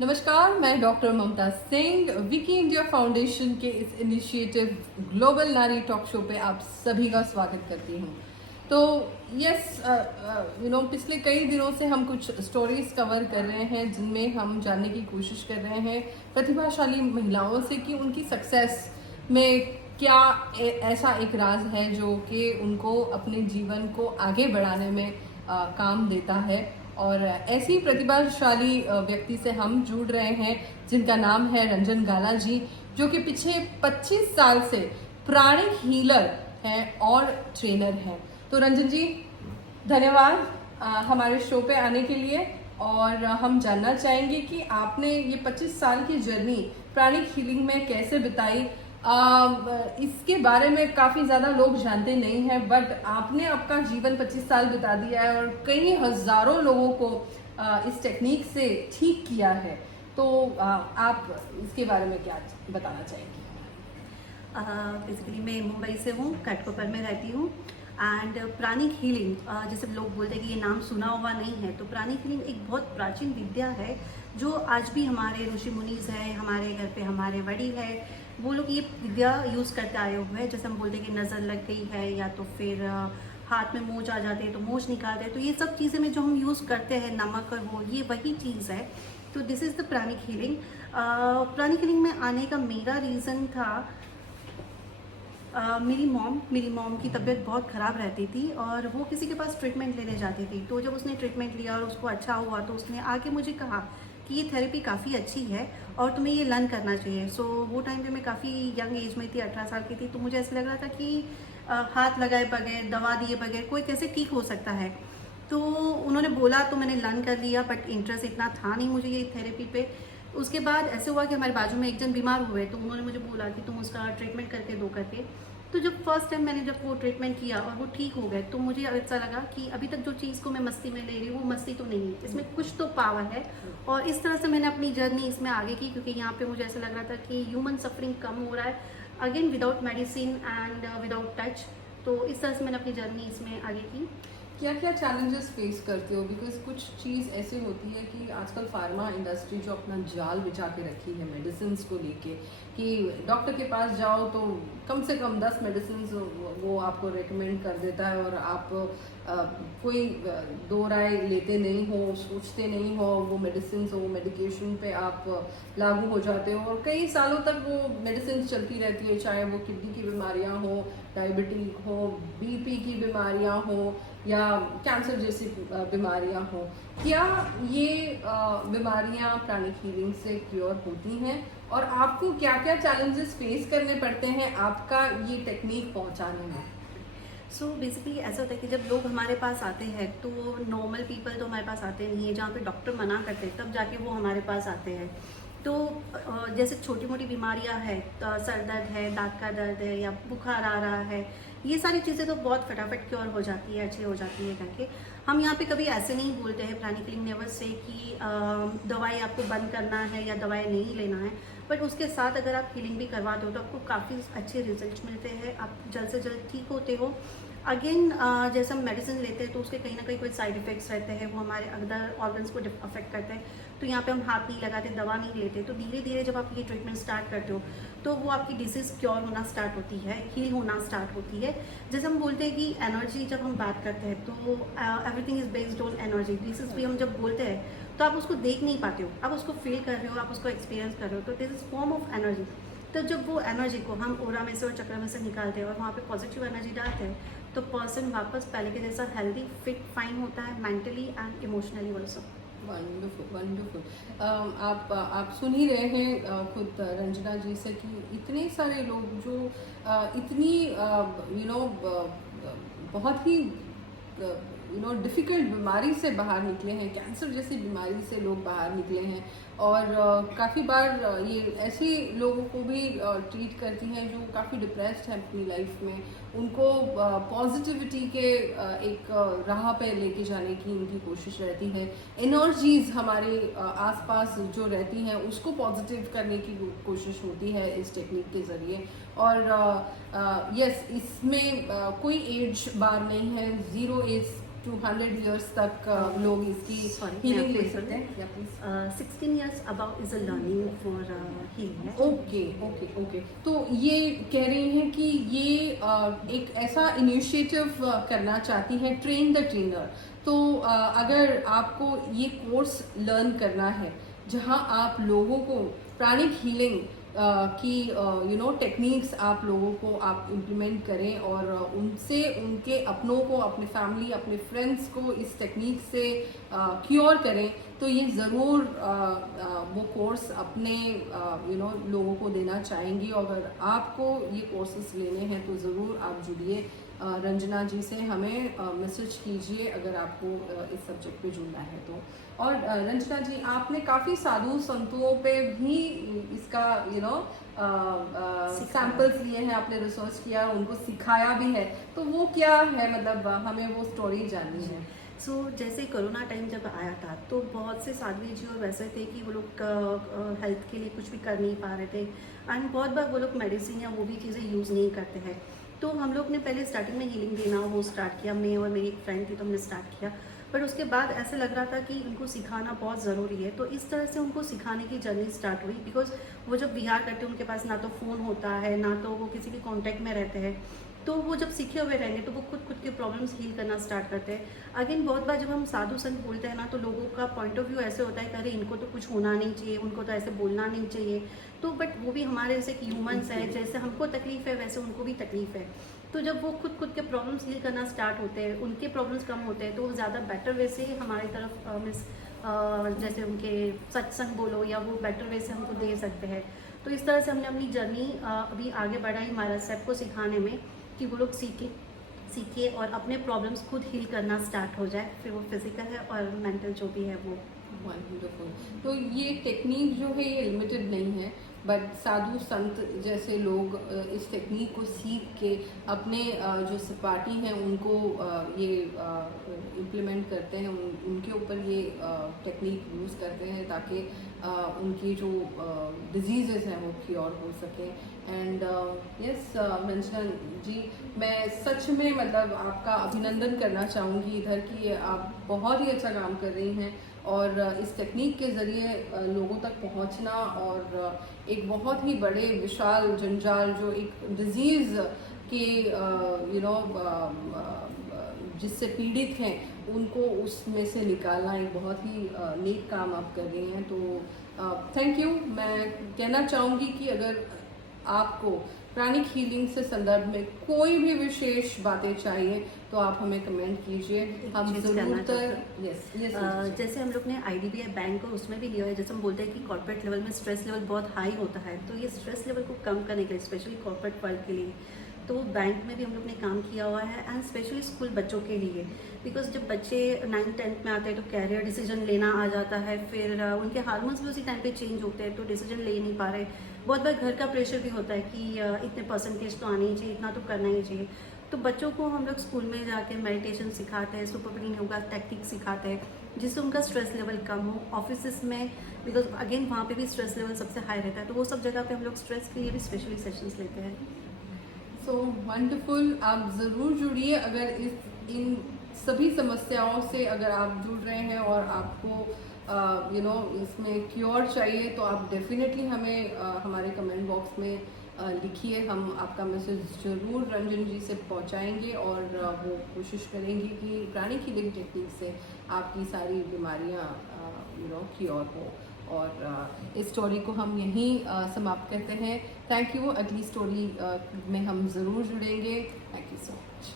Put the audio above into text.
नमस्कार, मैं डॉक्टर ममता Singh Vicky India foundation के इस इनिशिएटिव ग्लोबल नारी टॉक शो पे आप सभी का स्वागत करती हूँ। तो यस, पिछले कई दिनों से हम कुछ स्टोरीज कवर कर रहे हैं जिनमें हम जानने की कोशिश कर रहे हैं प्रतिभाशाली महिलाओं से कि उनकी सक्सेस में क्या ऐसा एक राज है जो कि उनको अपने जीवन को आगे बढ़ाने में काम देता है। और ऐसी प्रतिभाशाली व्यक्ति से हम जुड़ रहे हैं जिनका नाम है रंजन गाला जी, जो कि पिछले 25 साल से प्राणिक हीलर हैं और ट्रेनर हैं। तो रंजन जी, धन्यवाद हमारे शो पे आने के लिए। और हम जानना चाहेंगे कि आपने ये 25 साल की जर्नी प्राणिक हीलिंग में कैसे बिताई। इसके बारे में काफ़ी ज़्यादा लोग जानते नहीं हैं, बट आपने आपका जीवन 25 साल बिता दिया है और कई हज़ारों लोगों को इस टेक्निक से ठीक किया है। तो आप इसके बारे में क्या बताना चाहेंगी? बेसिकली मैं मुंबई से हूँ, घाटकोपर में रहती हूँ। एंड प्राणिक हीलिंग, जैसे लोग बोलते हैं कि ये नाम सुना हुआ नहीं है, तो प्राणिक हीलिंग एक बहुत प्राचीन विद्या है जो आज भी हमारे ऋषि मुनीज है, हमारे घर पे हमारे वडील है, वो लोग ये विद्या यूज़ करते आए हुए हैं। जैसे हम बोलते हैं कि नज़र लग गई है या तो फिर हाथ में मोच आ जाते हैं तो मोच निकालते हैं, तो ये सब चीज़ें में जो हम यूज़ करते हैं, नमक और वो, ये वही चीज़ है। तो this is the pranic healing. Pranic healing में आने का मेरा रीज़न था, मेरी मॉम की तबीयत बहुत ख़राब रहती थी और वो किसी के पास ट्रीटमेंट लेने जाती थी। तो जब उसने ट्रीटमेंट लिया और उसको अच्छा हुआ तो उसने आके मुझे कहा कि ये थेरेपी काफ़ी अच्छी है और तुम्हें ये लर्न करना चाहिए। सो वो टाइम पे मैं काफ़ी यंग एज में थी, 18 साल की थी, तो मुझे ऐसा लग रहा था कि हाथ लगाए बगैर, दवा दिए बगैर कोई कैसे ठीक हो सकता है। तो उन्होंने बोला तो मैंने लर्न कर लिया, बट इंटरेस्ट इतना था नहीं मुझे ये थेरेपी पे। उसके बाद ऐसे हुआ कि हमारे बाजू में एक जन बीमार हुए, तो उन्होंने मुझे बोला कि तुम उसका ट्रीटमेंट करके दो करके। तो जब फर्स्ट टाइम मैंने जब वो ट्रीटमेंट किया और वो ठीक हो गए, तो मुझे ऐसा लगा कि अभी तक जो चीज़ को मैं मस्ती में ले रही हूँ वो मस्ती तो नहीं है, इसमें कुछ तो पावर है। और इस तरह से मैंने अपनी जर्नी इसमें आगे की, क्योंकि यहाँ पे मुझे ऐसा लग रहा था कि ह्यूमन सफरिंग कम हो रहा है, again without medicine and without touch. तो इस तरह से मैंने अपनी जर्नी इसमें आगे की। क्या क्या चैलेंजेस फेस करते हो? बिकॉज कुछ चीज़ ऐसी होती है कि आजकल फार्मा इंडस्ट्री जो अपना जाल बिछा के रखी है मेडिसिन को लेके, कि डॉक्टर के पास जाओ तो कम से कम 10 मेडिसिन वो आपको रेकमेंड कर देता है और आप कोई दो राय लेते नहीं हो, सोचते नहीं हो, वो मेडिसिन वो मेडिकेशन पे आप लागू हो जाते हो और कई सालों तक वो मेडिसिन चलती रहती है, चाहे वो किडनी की बीमारियां हो, डायबिटीज हो, बीपी की बीमारियां हो या कैंसर जैसी बीमारियां हो। क्या ये बीमारियां प्राणिक हीलिंग से क्योर होती हैं और आपको क्या क्या चैलेंजेस फेस करने पड़ते हैं आपका ये टेक्निक पहुंचाने में? सो बेसिकली ऐसा होता है कि जब लोग हमारे पास आते हैं तो नॉर्मल पीपल तो हमारे पास आते नहीं है, जहाँ पे डॉक्टर मना करते हैं तब जाके वो हमारे पास आते हैं। तो जैसे छोटी मोटी बीमारियां हैं, तो सर दर्द है, दांत का दर्द है या बुखार आ रहा है, ये सारी चीज़ें तो बहुत फटाफट क्योर हो जाती है, अच्छी हो जाती है करके। हम यहाँ पे कभी ऐसे नहीं बोलते हैं प्राणिक हीलिंग नेवर से कि दवाई आपको बंद करना है या दवाई नहीं लेना है, बट उसके साथ अगर आप हीलिंग भी करवाते हो तो आपको काफ़ी अच्छे रिजल्ट मिलते हैं, आप जल्द से जल्द ठीक होते हो। अगेन जैसे हम मेडिसिन लेते हैं तो उसके कहीं ना कहीं कोई साइड इफ़ेक्ट्स रहते हैं, वो हमारे अदर ऑर्गन्स को अफेक्ट करते हैं। तो यहाँ पे हम हाथ नहीं लगाते, दवा नहीं लेते, तो धीरे धीरे जब आप ये ट्रीटमेंट स्टार्ट करते हो तो वो आपकी डिसीज़ क्योर होना स्टार्ट होती है, हील होना स्टार्ट होती है। जैसे हम बोलते हैं कि एनर्जी, जब हम बात करते हैं तो everything is based on energy. Disease भी हम जब बोलते हैं तो आप उसको देख नहीं पाते हो, आप उसको फील कर रहे हो, आप उसको एक्सपीरियंस कर रहे हो, तो this is form of energy. तो जब वो एनर्जी को हम ओरा में से और चक्र में से निकालते हैं और वहाँ पे पॉजिटिव एनर्जी डालते हैं, तो पर्सन वापस पहले के जैसा हेल्दी, फिट, फाइन होता है, mentally and emotionally also. Wonderful wonderful. आप सुन ही रहे हैं खुद रंजना जी से कि इतने सारे लोग जो इतनी बहुत ही डिफ़िकल्ट बीमारी से बाहर निकले हैं, कैंसर जैसी बीमारी से लोग बाहर निकले हैं और काफ़ी बार ये ऐसे लोगों को भी ट्रीट करती हैं जो काफ़ी डिप्रेस्ड हैं अपनी लाइफ में, उनको पॉजिटिविटी के एक राह पे लेके जाने की इनकी कोशिश रहती है। एनर्जीज हमारे आसपास जो रहती हैं उसको पॉजिटिव करने की कोशिश होती है इस टेक्निक के ज़रिए। और यस, इसमें कोई एज बार नहीं है, ज़ीरो एज to 100 years तक लोग इसकी sorry, हीलिंग मैं ले आपको सकते हैं? या please 16 years above is a learning for healing. Okay okay okay. तो ये कह रही हैं कि ये एक ऐसा इनिशिएटिव करना चाहती हैं, ट्रेन द ट्रेनर। तो अगर आपको ये कोर्स लर्न करना है जहां आप लोगों को प्राणिक हीलिंग की टेक्निक्स आप लोगों को आप इम्प्लीमेंट करें और उनसे उनके अपनों को, अपने फैमिली, अपने फ्रेंड्स को इस टेक्निक से क्योर करें, तो ये ज़रूर वो कोर्स अपने लोगों को देना चाहेंगी। और अगर आपको ये कोर्सेज लेने हैं तो ज़रूर आप जुड़िए रंजना जी से, हमें मैसेज कीजिए अगर आपको इस सब्जेक्ट पे जुड़ना है तो। और रंजना जी, आपने काफ़ी साधु संतों पे भी इसका सैम्पल्स लिए हैं, आपने रिसर्च किया, उनको सिखाया भी है, तो वो क्या है, मतलब हमें वो स्टोरी जाननी है। सो जैसे कोरोना टाइम जब आया था तो बहुत से साध्वी जी और वैसे थे कि वो लोग हेल्थ के लिए कुछ भी कर नहीं पा रहे थे, एंड बहुत बार वो लोग मेडिसिन या वो भी चीज़ें यूज़ नहीं करते हैं। तो हम लोग ने पहले स्टार्टिंग में हीलिंग देना वो स्टार्ट किया, मैं और मेरी एक फ्रेंड थी तो हमने स्टार्ट किया। बट उसके बाद ऐसे लग रहा था कि उनको सिखाना बहुत ज़रूरी है, तो इस तरह से उनको सिखाने की जर्नी स्टार्ट हुई। बिकॉज वो जब विहार करते हैं उनके पास ना तो फ़ोन होता है, ना तो वो किसी के कांटेक्ट में रहते हैं, तो वो जब सीखे हुए रहेंगे तो वो खुद के प्रॉब्लम्स हील करना स्टार्ट करते हैं। अगेन बहुत बार जब हम साधु संत बोलते हैं ना, तो लोगों का पॉइंट ऑफ व्यू ऐसे होता है कि अरे इनको तो कुछ होना नहीं चाहिए, उनको तो ऐसे बोलना नहीं चाहिए। तो बट वो भी हमारे जैसे ह्यूमंस है, जैसे हमको तकलीफ़ है वैसे उनको भी तकलीफ़ है। तो जब वो खुद के प्रॉब्लम्स हील करना स्टार्ट होते हैं, उनके प्रॉब्लम्स कम होते हैं, तो वो ज़्यादा बेटर वे से हमारी तरफ मिस जैसे उनके सत्संग बोलो या वो बेटर वे से हमको दे सकते हैं। तो इस तरह से हमने अपनी जर्नी अभी आगे बढ़ाई महाराज साहब को सिखाने में कि वो लोग सीखे और अपने प्रॉब्लम्स खुद हील करना स्टार्ट हो जाए, फिर वो फिजिकल है और मेंटल जो भी है वो। वंडरफुल। तो ये टेक्निक जो है ये लिमिटेड नहीं है, बट साधु संत जैसे लोग इस टेक्निक को सीख के अपने जो सपाटी हैं उनको ये इम्प्लीमेंट करते हैं, उनके ऊपर ये टेक्निक यूज़ करते हैं ताकि उनकी जो डिजीज़ेस हैं वो क्योर हो सके। एंड यस रंजना जी, मैं सच में मतलब आपका अभिनंदन करना चाहूँगी इधर कि आप बहुत ही अच्छा काम कर रही हैं और इस टेक्निक के ज़रिए लोगों तक पहुंचना और एक बहुत ही बड़े विशाल जंजाल जो एक डिज़ीज़ के जिससे पीड़ित हैं उनको उसमें से निकालना एक बहुत ही नेक काम आप कर रही हैं। तो थैंक यू। मैं कहना चाहूँगी कि अगर आपको प्राणिक हीलिंग से संदर्भ में कोई भी विशेष बातें चाहिए तो आप हमें कमेंट कीजिए, हम जरूर जैसे हम लोग ने IDBI बैंक को उसमें भी लिया है, जैसे हम बोलते हैं कि कॉर्पोरेट लेवल में स्ट्रेस लेवल बहुत हाई होता है, तो ये स्ट्रेस लेवल को कम करने के लिए स्पेशली कॉर्पोरेट वर्ल्ड के लिए तो बैंक में भी हम लोग ने काम किया हुआ है, एंड स्पेशली स्कूल बच्चों के लिए। बिकॉज जब बच्चे 9th-10th में आते हैं तो कैरियर डिसीजन लेना आ जाता है, फिर उनके हार्मोन्स भी उसी टाइम पे चेंज होते हैं तो डिसीजन ले नहीं पा रहे। बहुत बार घर का प्रेशर भी होता है कि इतने परसेंटेज तो आने ही चाहिए, इतना तो करना ही चाहिए। तो बच्चों को हम लोग स्कूल में जाके मेडिटेशन सिखाते हैं, सुपरविजन योगा टेक्निक सिखाते हैं जिससे उनका स्ट्रेस लेवल कम हो। ऑफिस में बिकॉज अगेन वहाँ पे भी स्ट्रेस लेवल सबसे हाई रहता है, तो वो सब जगह पे हम लोग स्ट्रेस के लिए भी स्पेशली सेशंस लेते हैं। So wonderful. आप ज़रूर जुड़िए अगर इन सभी समस्याओं से अगर आप जुड़ रहे हैं और आपको इसमें क्योर चाहिए तो आप डेफिनेटली हमें हमारे कमेंट बॉक्स में लिखिए, हम आपका मैसेज ज़रूर रंजन जी से पहुंचाएंगे और वो कोशिश करेंगे कि प्राणिक हीलिंग टेक्निक से आपकी सारी बीमारियां क्योर हो। और इस स्टोरी को हम यहीं समाप्त करते हैं। Thank you. अगली स्टोरी में हम ज़रूर जुड़ेंगे। Thank you so much.